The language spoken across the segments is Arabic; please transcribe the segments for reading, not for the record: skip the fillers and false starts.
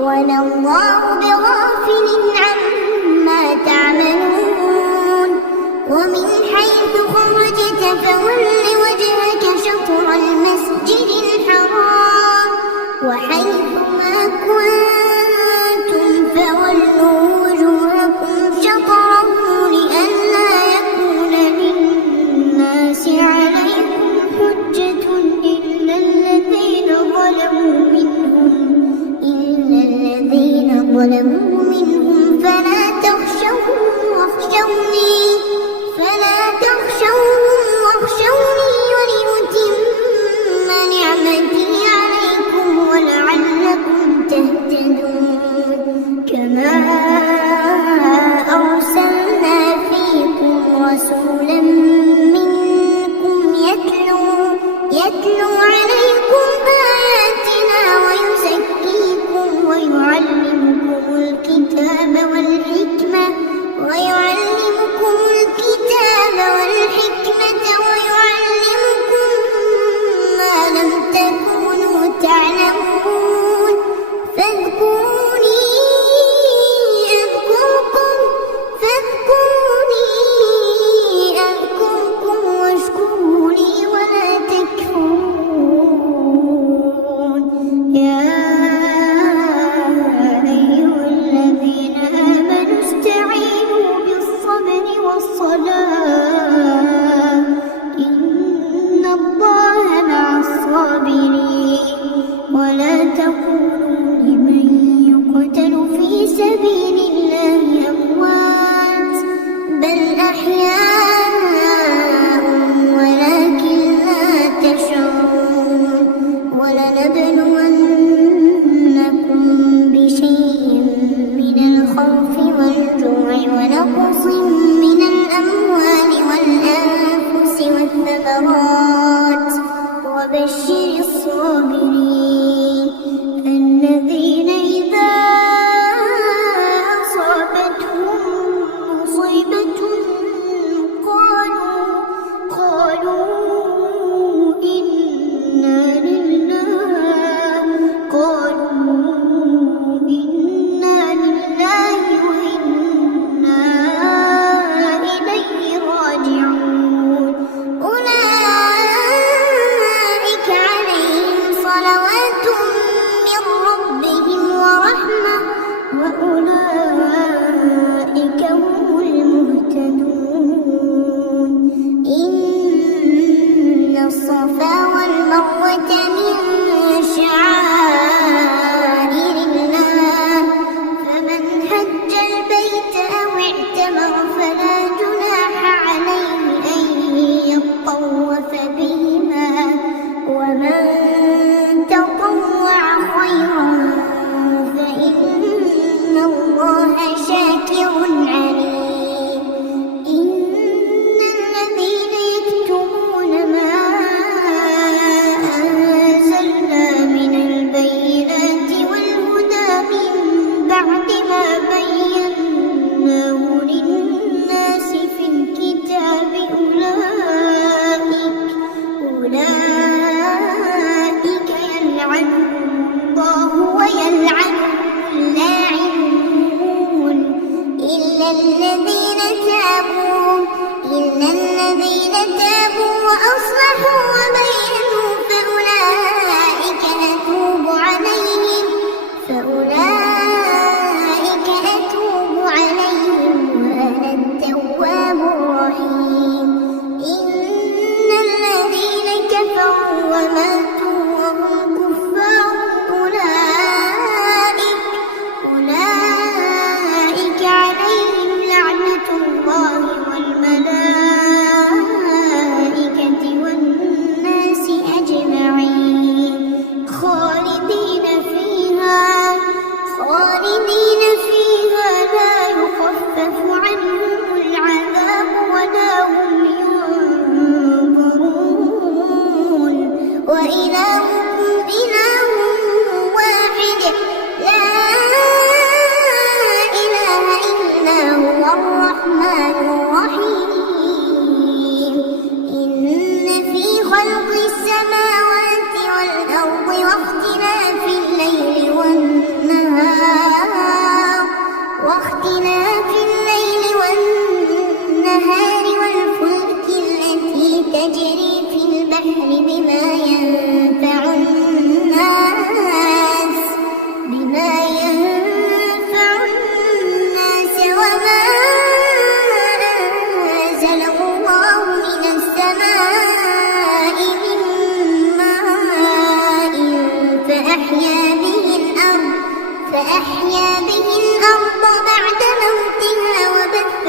وما الله بغافل عما تعملون ومن حيث خرجت فول وجهك شطر المسجد الحرام وحيث ما كنتم فولوا وجوهكم شطره لئلا يكون للناس عليكم حجة إلا الذين ظلموا منهم فلا تخشوهم واخشوني ولأتم نعمتي عليكم ولعلكم تهتدون كما أرسلنا فيكم رسولا منكم يتلو عليكم آياتنا ويزكيكم ويعلمكم الكتاب والحكمة ويعلمكم ما لم تكونوا تعلمون فاذكروني أذكركم واشكروا لي ولا تكفرون يا أيها الذين آمنوا استعينوا بالصبر والصلاة إن الله مع الصابرين ولا تقولوا لمن يقتل في سبيل الله أموات بل أحياء ولكن لا تشعرون ولنبلونكم بشيء من الخوف والجوع ونقص من الأموال والأنفس والثمرات وبشر الصابرين الذين إذا أصابتهم مصيبة قالوا إنا لله وإنا إليه راجعون أولئك عليهم صلوات من ربهم ورحمة وأولئك هم المهتدون إن الصفا والمروة من شعائر الله فمن حج البيت أو اعتمر فلا جناح عليه أن يطوف بهما ومن تطوع خيرا فإن الله شاكر عليم إن الذين يكتمون ما أنزلنا من البينات والهدى من بعد ما بيناه للناس في الكتاب أولئك يلعنهم الله ويلعنهم اللاعنون إلا الذين تابوا وأصلحوا وبينوا فأولئك أتوب عليهم وأنا التواب الرحيم إن الذين كفروا وماتوا وهم كفار أولئك عليهم لعنة الله والملائكة والناس وأحيا به الأرض بعد موتها وبث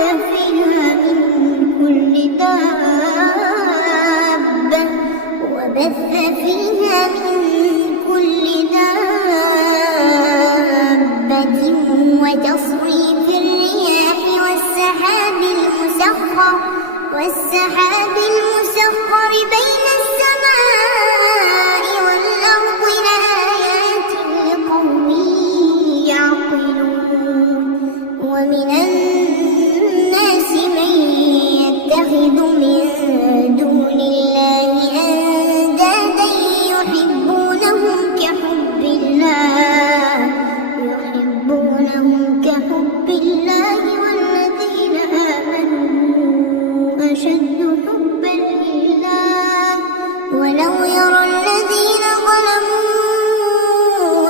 فيها من كل دابة وتصريف الرياح والسحاب المسخر بين السماء والأرض لآيات لقوم يعقلون ومن الناس من يتخذ من دون الله أندادا يحبونهم كحب الله والذين آمنوا أشد حبا لله ولو يرى الذين ظلموا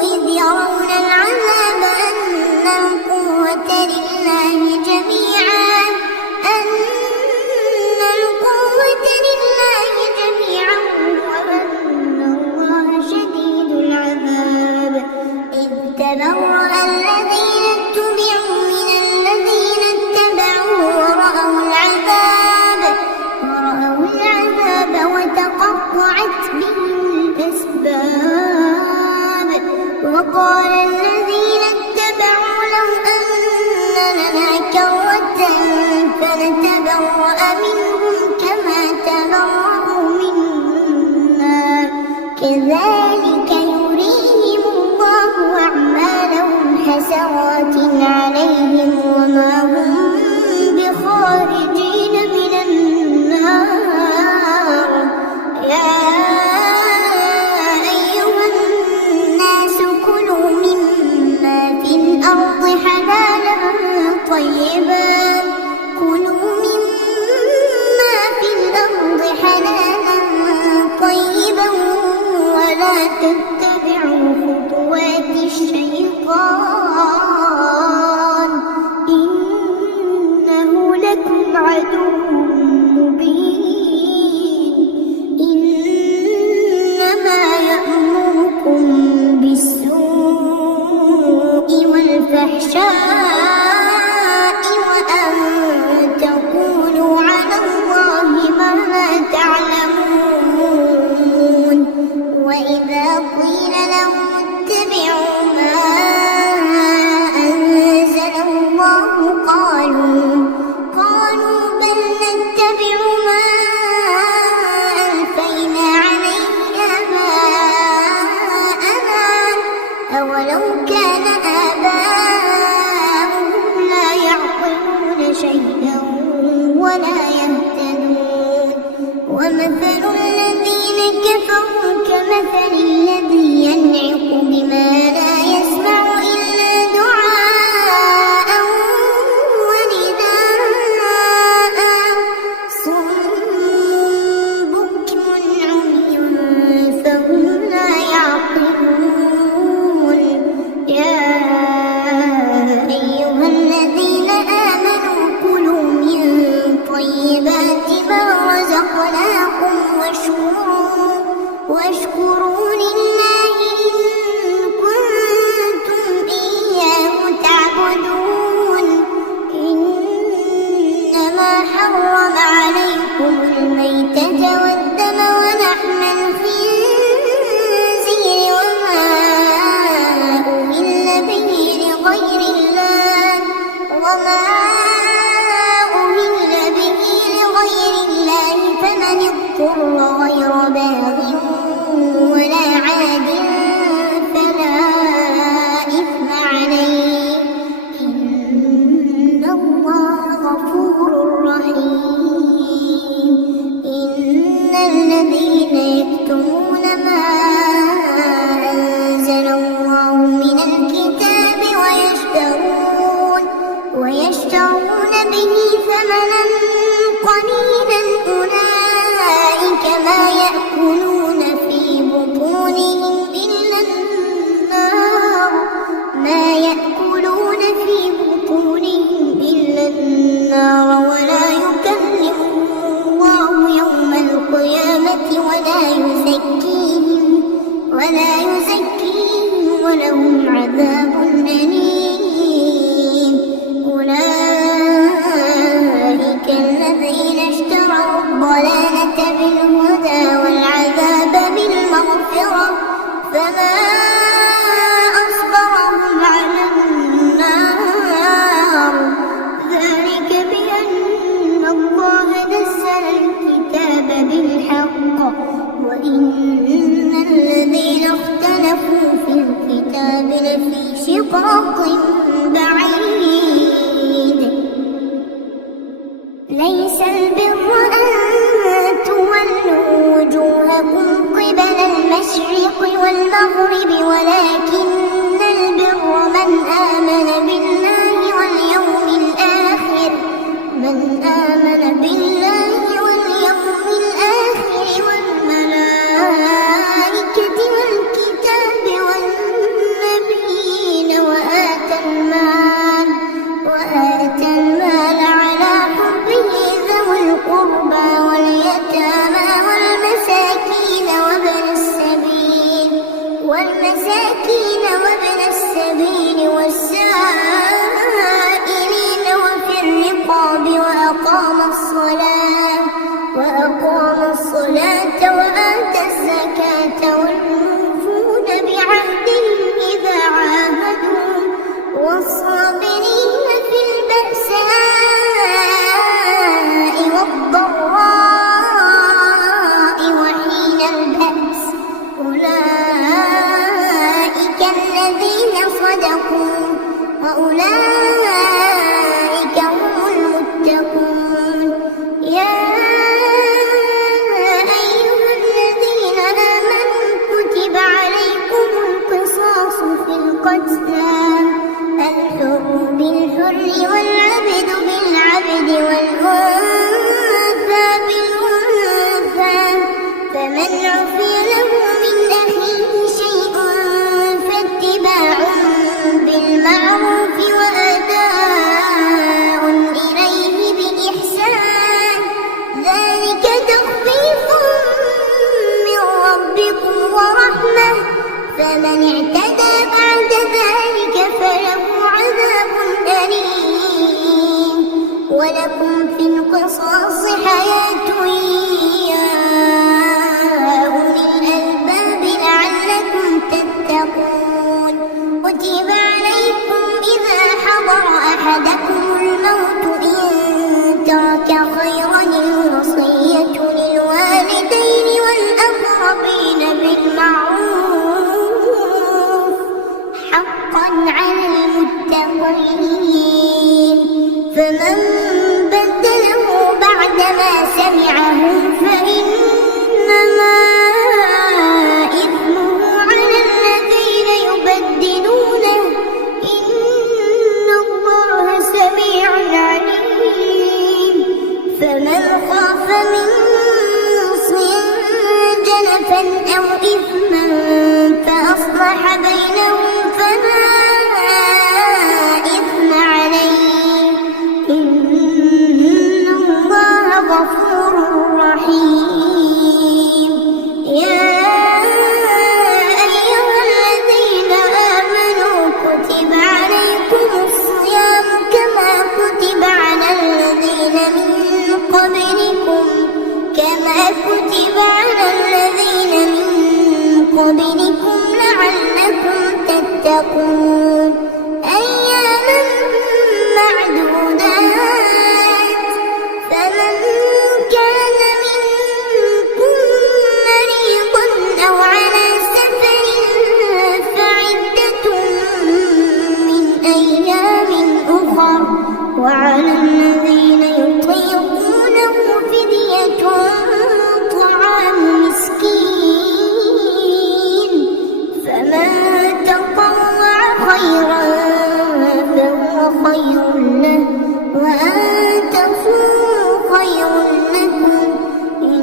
إذ يرون العذاب أن القوة لله جميعا وأن الله شديد العذاب إذ تبرأ الذين اتبعوا من الذين اتبعوا ورأوا العذاب وتقطعت بهم الأسباب وقال الذين اتبعوا لو أن لنا كرة فنتبرأ منهم كما تبرأوا منا كذلك يريهم الله أعمالهم حسرات عليهم وما هم بخارجين من النار يا أيها الناس كلوا مما في الأرض حلالا طيبا ولا تتبعوا خطوات الشيطان إنه لكم عدو مبين إنما يأمركم بالسوء والفحشاء وأن تقولوا على الله ما لا تعلمون وإذا قيل لهم اتبعوا ما أنزل الله قالوا بل نتبع ما ألفينا عليه آباءنا أولو كان آباؤهم لا يعقلون شيئا ولا يهتدون ومثل الذين كفروا كمثل الذي ينعق بما لا يسمع إلا دعاء ونداء صم بكم عمي فهم لا يعقلون يا أيها الذين آمنوا كلوا من طيبات ما رزقناكم واشكروا لله عذاب أليم. أولئك الذين اشتروا الضلالة بالهدى والعذاب بالمغفرة فما أصبرهم على النار. ذلك بأن الله نزل الكتاب بالحق وإن الذين اختلفوا في الكتاب لفي شقاق بعيد. ليس البر أن تولوا وجوهكم قبل المشرق والمغرب ولكن البر من آمن بالله واليوم الآخر والملائكة والكتاب والنبيين وآتى المال على حبه ذوي القربى واليتامى والمساكين وابن السبيل والسائلين وفي الرقاب وأقام الصلاة وآتى الزكاة والموفون بعهدهم إذا عاهدوا والصابرين في البأساء والضراء وحين البأس. أولئك الذين صدقوا وأولئك هم المتقون. يا أيها الذين آمنوا كتب عليكم القصاص في القتلى الحر بالحر والعبد بالعبد والأنثى بالأنثى فمن عفي له من أخيه شيء فاتباع بالمعروف وأداء إليه بإحسان ذلك تخفيف من ربكم ورحمة فمن اعتدى بعد ذلك فله عذاب أليم. ولكم في القصاص حياة يا أولي الألباب لعلكم تتقون. كتب عليكم إذا حضر أحدكم الموت إن ترك خيرا الوصية للوالدين والأقربين بالمعروف حقا على المتقين. فمن بدله بعدما سمعه فإنما إثمه على الذين يبدلونه إن الله سميع عليم. فمن خاف من موص جنفا أو إثما فأصلح بينهم فلا إثم عليه إن الله غفور رحيم. يا أيها الذين آمنوا كتب عليكم الصيام كما كتب على الذين من قبلكم لعلكم تتقون. أياما معدودات فمن كان منكم مريضا أو على سفر فعدة من أيام أخر وعلى الذين يطيقونه فدية طعام مسكين فمن تطوع خيرا فهو خير له وأن تصوموا خير لكم إن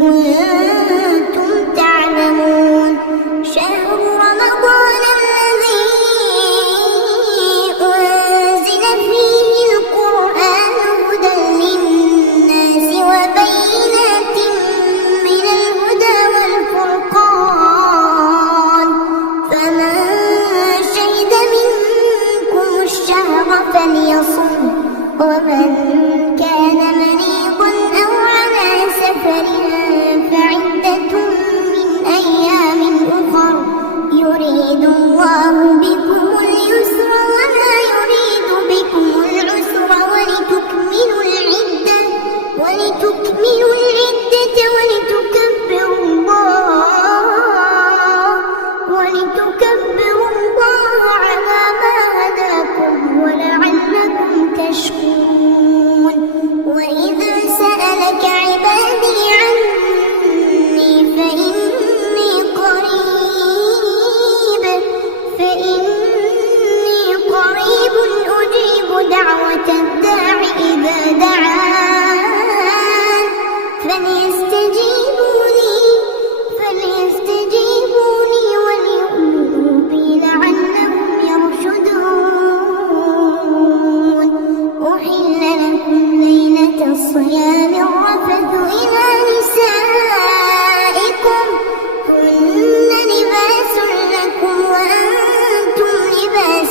كنتم تعلمون. شهر رمضان الذي أنزل فيه القرآن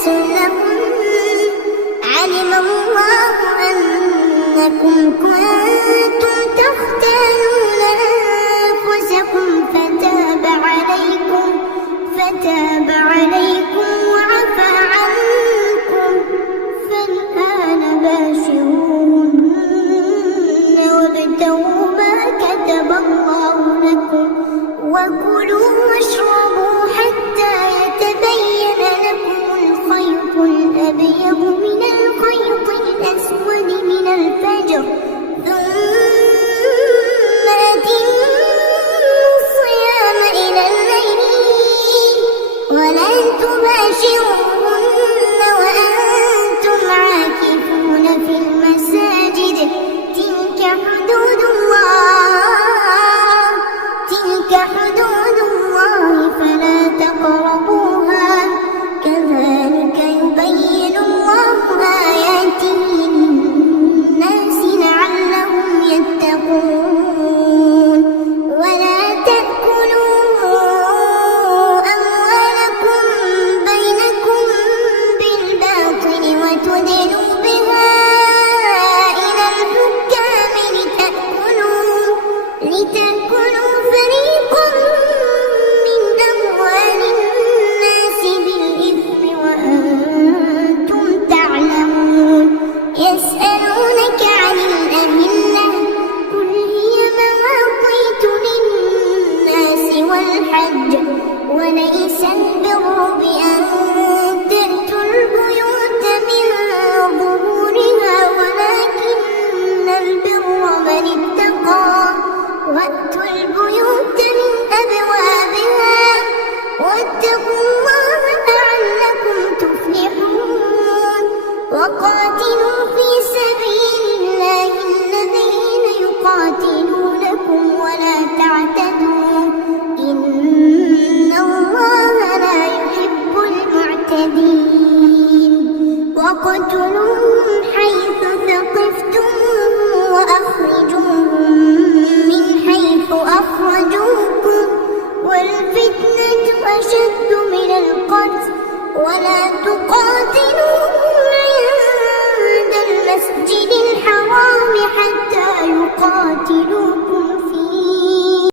لهم علم الله أنكم كنتم تختانون أنفسكم فتاب عليكم وعفى عنكم فالآن باشروهن وابتغوا ما كتب الله لكم وكلوا واشربوا حتى يتبين لكم الخيط الأبيض من الخيط الأسود من الفجر ثم أتموا الصيام إلى الليل ولا تباشروهن وأنتم عاكفون في المساجد تلك حدود الله فلا تقربوها كذلك يبين الله آياته للناس لعلهم يتقون ولا تأكلوا أموالكم بينكم بالباطل وتدلوا بها إلى الحكام لتأكلوا فريقا من أموال الناس بالإثم وأنتم تعلمون يسألونك عن الأهلة قل هي مواقيت للناس والحج وليس البر بأن تأتوا البيوت من ظهورها ولكن البر من اتقى وأتوا البيوت من أبوابها واتقوا الله لعلكم تفلحون وقاتلوا في سبيل الله الذين يقاتلونكم ولا تعتدوا إن الله لا يحب المعتدين وقتلوهم حيث ثقفتموهم وأخرجوهم من حيث أخرجوكم والفتنة أشد من القتل ولا تقاتلوهم عند المسجد الحرام حتى يقاتلوكم